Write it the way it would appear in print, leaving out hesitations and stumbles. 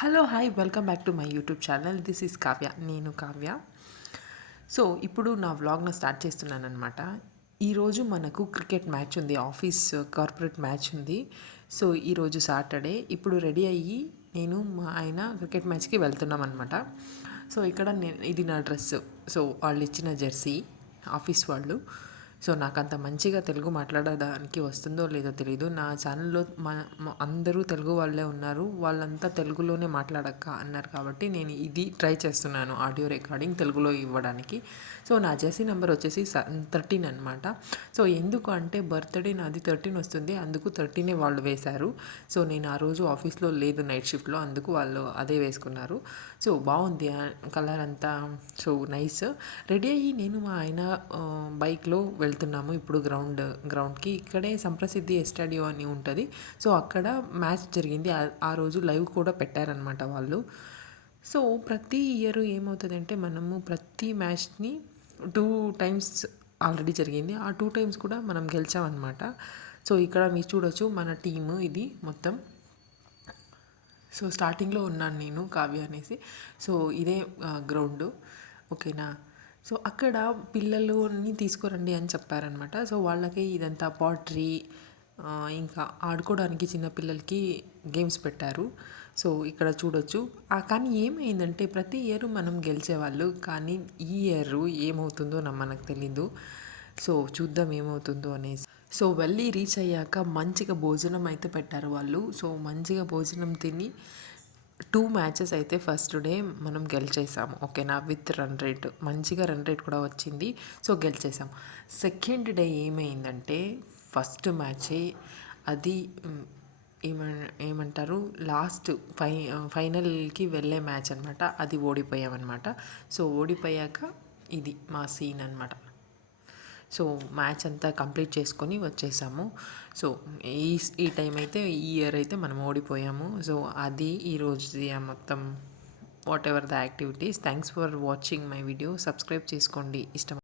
Hello hi welcome back to my YouTube channel. This is Kavya. నేను Kavya. So ఇప్పుడు నా వ్లాగ్ను start చేస్తున్నాను అనమాట. ఈరోజు మనకు క్రికెట్ మ్యాచ్ ఉంది, ఆఫీస్ కార్పొరేట్ మ్యాచ్ ఉంది. సో ఈరోజు సాటర్డే. ఇప్పుడు రెడీ అయ్యి నేను మా ఆయన క్రికెట్ మ్యాచ్కి వెళ్తున్నాం అనమాట. సో ఇక్కడ ఇది నా డ్రెస్. సో వాళ్ళు ఇచ్చిన జెర్సీ, ఆఫీస్ వాళ్ళు. సో నాకు అంత మంచిగా తెలుగు మాట్లాడడానికి వస్తుందో లేదో తెలియదు. నా ఛానల్లో అందరూ తెలుగు వాళ్ళే ఉన్నారు, వాళ్ళంతా తెలుగులోనే మాట్లాడక్క అన్నారు కాబట్టి నేను ఇది ట్రై చేస్తున్నాను ఆడియో రికార్డింగ్ తెలుగులో ఇవ్వడానికి. సో నా జెర్సీ నెంబర్ వచ్చేసి 13 అనమాట. సో ఎందుకు అంటే బర్త్డే నాది 13 వస్తుంది, అందుకు 13 వాళ్ళు వేశారు. సో నేను ఆ రోజు ఆఫీస్లో లేదు, నైట్ షిఫ్ట్లో, అందుకు వాళ్ళు అదే వేసుకున్నారు. సో బాగుంది కలర్ అంతా. So nice. రెడీ అయ్యి నేను మా ఆయన బైక్లో వెళ్తున్నాము ఇప్పుడు గ్రౌండ్కి. ఇక్కడే సంప్రసిద్ధి ఎస్టాడియో అని ఉంటుంది. సో అక్కడ మ్యాచ్ జరిగింది. ఆ రోజు లైవ్ కూడా పెట్టారనమాట వాళ్ళు. సో ప్రతి ఇయర్ ఏమవుతుందంటే మనము ప్రతి మ్యాచ్ని 2 టైమ్స్ ఆల్రెడీ జరిగింది. ఆ 2 టైమ్స్ కూడా మనం గెలిచామన్నమాట. సో ఇక్కడ మీరు చూడొచ్చు మన టీము ఇది మొత్తం. సో స్టార్టింగ్లో ఉన్నాను నేను, కావ్య అనేసి. సో ఇదే గ్రౌండ్, ఓకేనా. సో అక్కడ పిల్లలని తీసుకురండి అని చెప్పారనమాట. సో వాళ్ళకి ఇదంతా పాటరీ, ఇంకా ఆడుకోవడానికి చిన్నపిల్లలకి గేమ్స్ పెట్టారు. సో ఇక్కడ చూడొచ్చు. కానీ ఏమైందంటే ప్రతి ఇయర్ మనం గెలిచేవాళ్ళు, కానీ ఈ ఇయర్ ఏమవుతుందో మనకు తెలీదు. సో చూద్దాం ఏమవుతుందో అనేసి. సో వెళ్ళి రీచ్ అయ్యాక మంచిగా భోజనం అయితే పెట్టారు వాళ్ళు. సో మంచిగా భోజనం తిని 2 మ్యాచెస్ అయితే ఫస్ట్ డే మనం గెలిచేసాము, ఓకేనా, విత్ రన్ రేట్. మంచిగా రన్ రేట్ కూడా వచ్చింది. సో గెలిచేసాం. సెకండ్ డే ఏమైందంటే ఫస్ట్ మ్యాచే అది ఏమంటారు లాస్ట్ ఫైనల్కి వెళ్ళే మ్యాచ్ అనమాట. అది ఓడిపోయామన్నమాట. సో ఓడిపోయాక ఇది మా సీన్ అనమాట. సో మ్యాచ్ అంతా కంప్లీట్ చేసుకొని వచ్చేసాము. సో ఈ టైం అయితే, ఈ ఇయర్ అయితే మనం ఓడిపోయాము. సో అది ఈరోజు మొత్తం what ever the activities. Thanks for watching my video. Subscribe చేసుకోండి ఇష్టం.